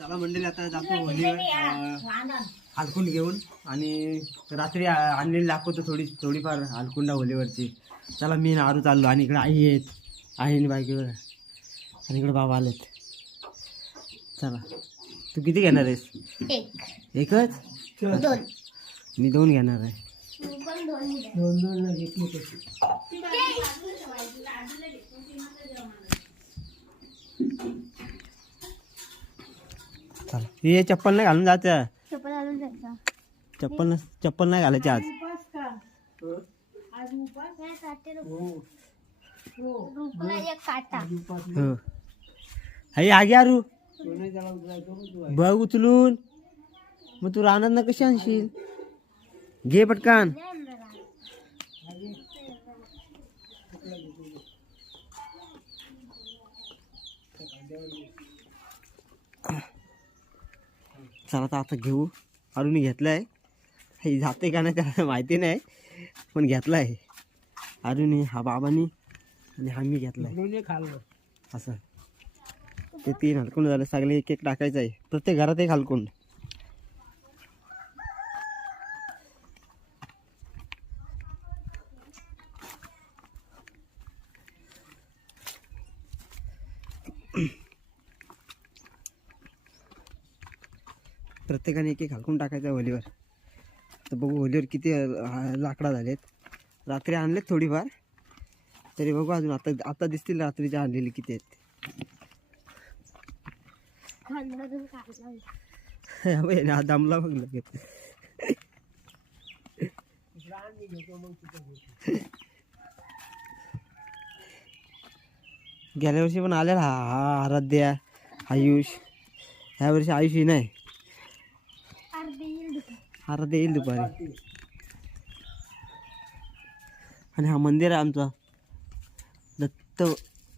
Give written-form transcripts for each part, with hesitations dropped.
चला मंडळी आता जातो होलीवर हलकुंड घेऊन आणि रात्री आणलेली दाखवतो थोडीफार हलकुंडा होलीवरची. चला मी आरू चाललो आणि इकडे आई आहेत, आईने बायको आणि इकडे बाबा आलेत. चला तू किती घेणार आहेस? एकच? मी 2 घेणार आहे. दोन घेतली. चला हे चप्पल नाही घालून जायचं. चप्पल नाही घालायची आज. हो आई आगे आरू बघ उचलून. मग तू राहणार ना कशी आणशील? घे पटकन. चला तर आता घेऊ. अरुणी घेतलाय, हे जाते का नाही त्याला माहिती नाही, पण घेतलाय अरुणी, हा बाबांनी आणि हा मी घेतलाय. असं ते 3 हलकुंड झाले. सगळे एक एक टाकायचं आहे, प्रत्येक घरात एक हलकुंड. प्रत्येकाने एक एक हलकून टाकायचं होलीवर. तर बघू होलीवर किती लाकडा झालेत. रात्री आणलेत थोडीफार, तरी बघू अजून आता दिसतील रात्रीच्या आणलेली किती आहेत. दमला बघ लगेच. गेल्या वर्षी पण आलेला हा आराध्या, आयुष. ह्या वर्षी आयुष नाही, आराध्या येईल दुपारी. आणि हा मंदिर आहे आमचा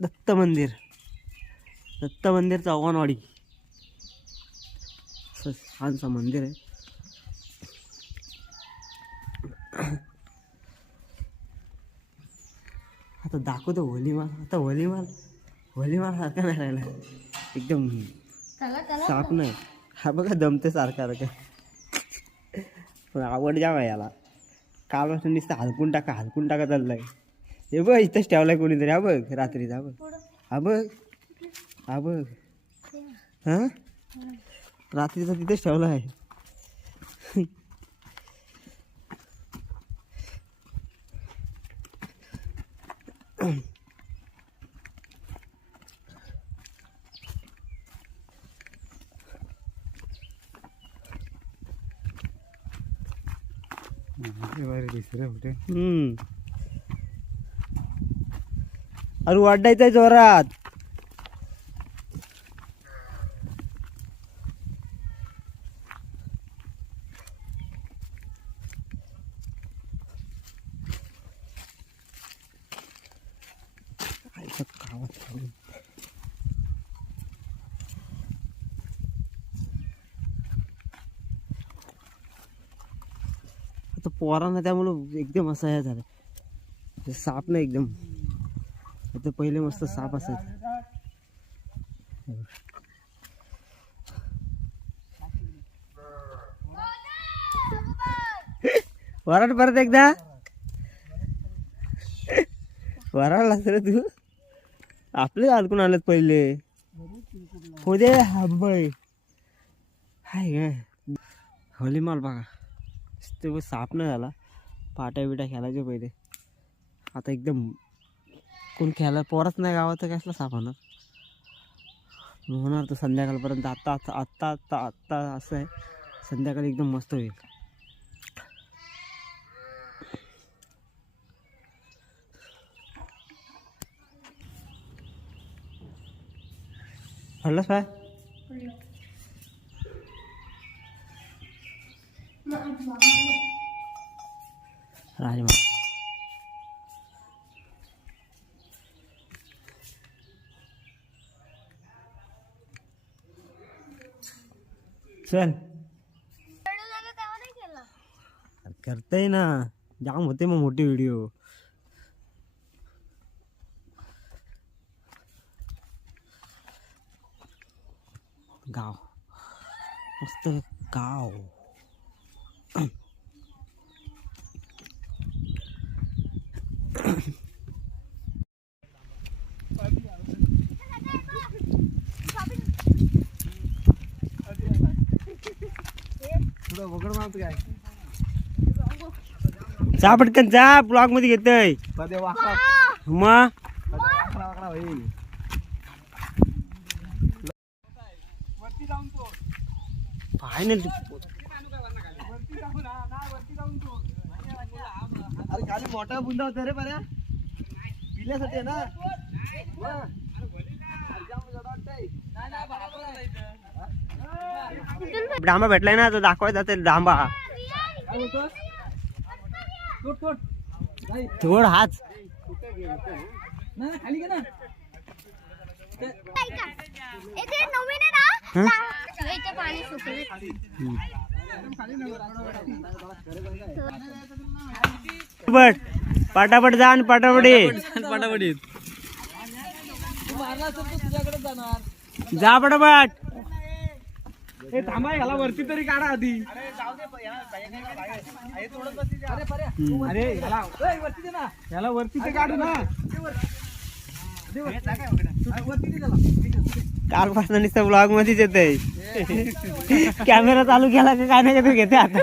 दत्त मंदिर, चव्हाणवाडी. छानसा मंदिर आहे. आता दाखवतो होलीमाल. आता होलीमाल सारखा नाही राहिला, एकदम साफ नाही. हा बघा दमते सारखा पण आवड जावा याला. कालपासून नुसतं हलकून टाका चाललाय. हे बघ इथंच ठेवलाय कोणीतरी. हा बघ रात्रीचा. हा बघ हा रात्रीचा तिथेच ठेवला आहे. अरे वाढायचंय जोरात. आता पोरांना त्यामुळं एकदम असं हे झालं. साप नाही एकदम. आता पहिले मस्त साप असायचं. वराड परत एकदा वराडला रे तू. आपले अडकून आलेत पहिले. उद्या हाय काय होलीमाल बघा. ते साप नाही झाला. पाट्या बिट्या खेळायचे पहिले. आता एकदम कोण खेळायला पोरच नाही गावात, कसला साप होणार तो संध्याकाळपर्यंत. आता असं आहे, संध्याकाळी एकदम मस्त होईल. हल्लास काय राजमा. चल करताय ना, जाम होते मग मोठी व्हिडिओ. गाव मस्त गाव. जा पटकन जा, ब्लॉग मध्ये घेतोय मग. फायनल अरे खाली मोठा बुंदा होता रे बऱ्या पिल्यासाठी ना. डांबा भेटलाय ना, तो दाखवायचा ते डांबा. थोड हाच बट पटापट जा आणि पटापट जा पटापट. थांबा याला वरती तरी काढा आधी. अरे याला वरती ते काढू ना. कालपासून नुसतं ब्लॉग मध्येच येतंय. कॅमेरा चालू केला की काय नाही का तू घेते आता.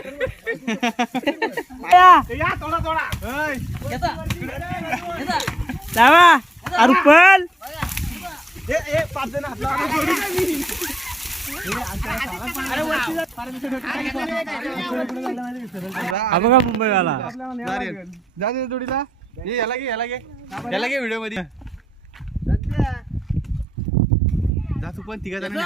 अरे पण बघा मुंबईवाला जा दे जोडीला. याला घे व्हिडिओ मध्ये. जा तू पण तिघा जण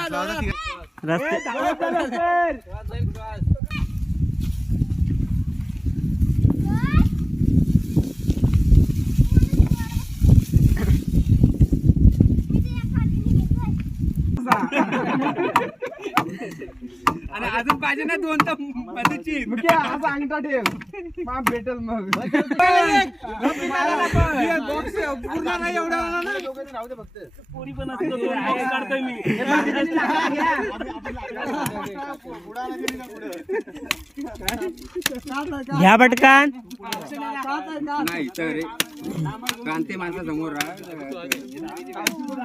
आणि अजून पाहिजे ना 2 तर मधीची असं अंगठा ठेव माप भेटल मग. पूर्ण नाही एवढा घ्या पटकन. नाही तर क्रांती माणसा समोर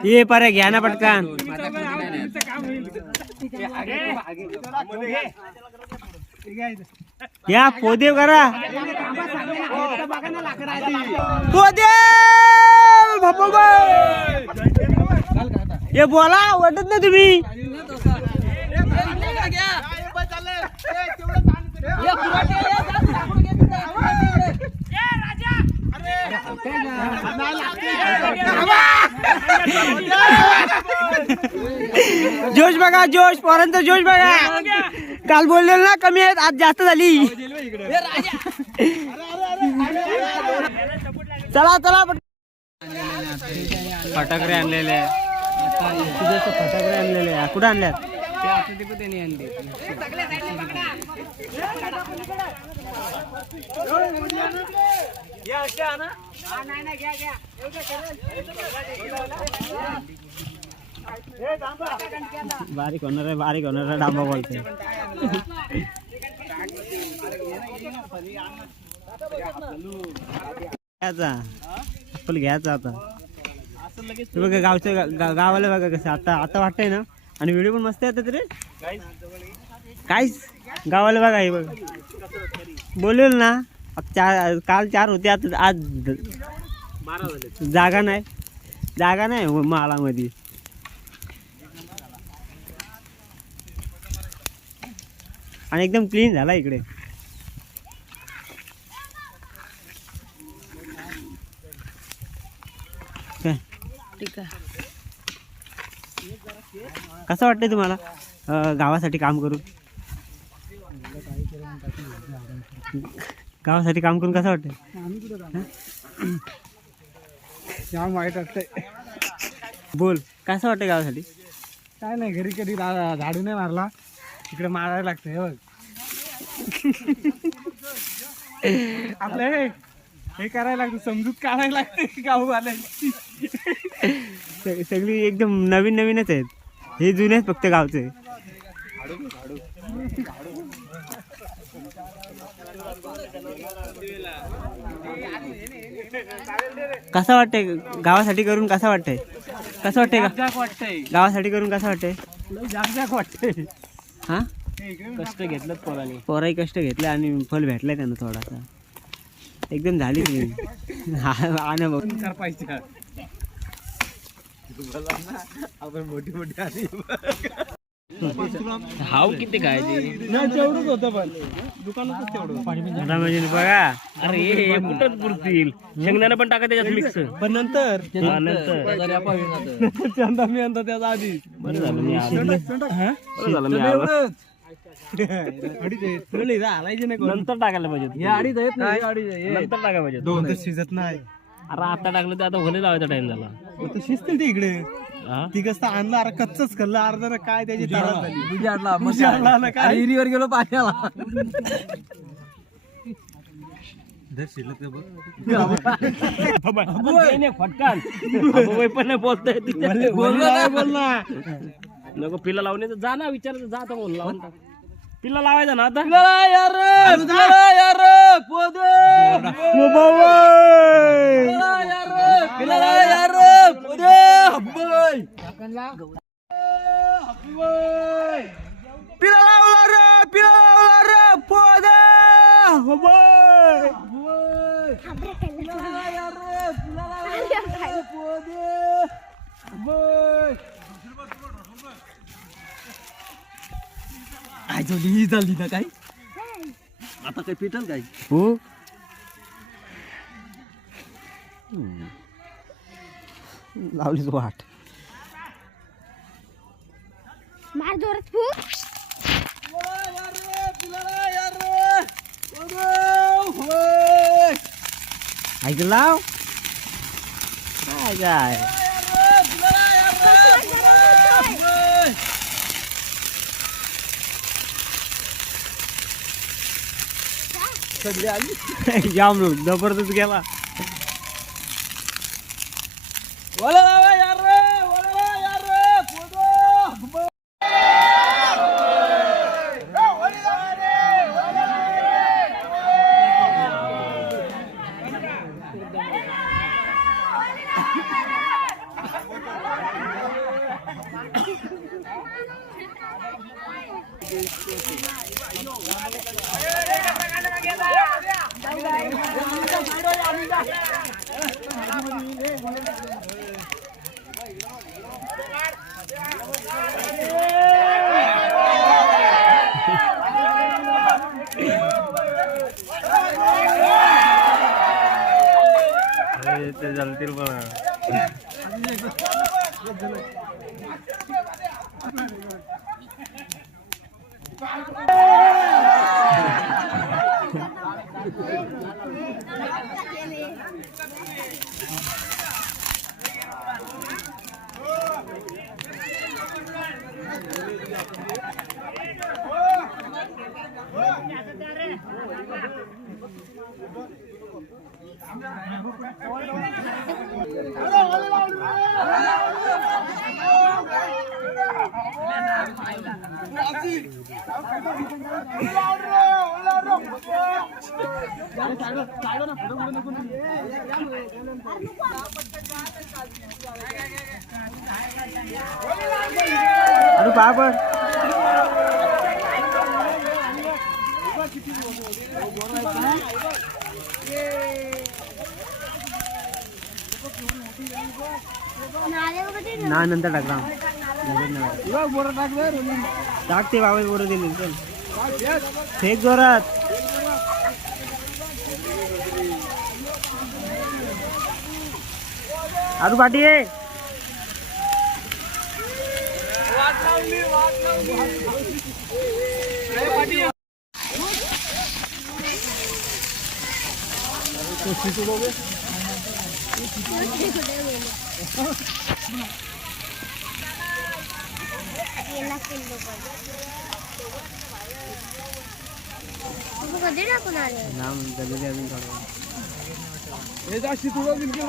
ये पर्या घ्या ना पटकन. या पोदेव करा. पोदेव हे बोला वाटत नाही तुम्ही. जोश बघा, जोश पोरांचा जोश बघा. काल बोललेलं ना कमी आहेत, आज जास्त झाली. चला चला फटाकडे आणलेले. फटाकडे आणलेले कुठे आणल्यात? बारीक होणार आहे, बारीक होणार आहे. डांबा बोलते घ्यायचा चप्पल घ्यायचा आता. बघा गावचं गावाला बघा कसं आता आता वाटतंय ना. आणि व्हिडिओ पण मस्त येतात रे. काहीच गावाला बघा हे बघा. बोलेल ना काल 4 होते, आता आज 12 झाले. जागा नाही माळामध्ये. आणि एकदम क्लीन झाला इकडे. कसं वाटतंय तुम्हाला गावासाठी काम करून? गावासाठी काम करून कसं वाटतंय? जाम वाईट वाटतंय. बोल कसं वाटतंय गावासाठी? काय नाही, घरी कधी झाडू नाही मारला, इकडे मारायला लागतं. हे बघ आपलं हे करायला लागतं, समजूत काढायला लागते गाववाल्यांची. सगळी एकदम नवीन नवीनच आहेत. हे जुनेच फक्त गावचे. कसा वाटतंय गावासाठी करून? कसं वाटतंय गावासाठी करून? कसं वाटतंय? वाटतंय. हा, कष्ट घेतलं पोराही कष्ट घेतले आणि फल भेटलंय त्यांना थोडासा. एकदम झाली तुम्ही. हा ना बघ. आपण मोठी मोठी आली. हाव किती खायचे नाही तेवढंच होतं पण दुकानातच तेवढं. म्हणजे बघा, अरे हे कुठंच पुरतील. शेंगदाणा पण टाका त्याच्यात मिक्स. पण नंतर नंतर चंदा मी आणतो त्याचा आधी. बरं झालं मी आलो. बरं झालं मी आलो. हालायचे नाही कोण. नंतर टाकायला पाहिजे. नंतर टाकायला पाहिजे. दोन तर शिजत नाही. अरे आता टाकलं तर आता होले लावायचा टाइम झाला. मग तो शिजतील ते इकडे. हा? ती कसं आणलं अरे कच्चच खाल्लं अर्धा काय त्याची तारात झाली. उजाडला काय हिरीवर गेलो पाण्याला. फटकान पण बोलतोय बोल ना. नको पिल्ला लावून येतं. जा ना विचार जा आता बोल लावून टाक. पिल्ला लावायचा ना आता. झाली ना काय आता काय पिटल काय. हो लावलीच वाट. मार जोरात फूक. ऐकला काय काय जाम जबरदस्त गेला. ते जलतील पण. अरे पापड ना नंतर टाकला. टाकते बाबा बोर दिली. चल फेक जोरात. आरू पाटी आहे. कधी टाकून आले. नाम जलेबी अजून थोडं. हे जा शितूला बिलकुल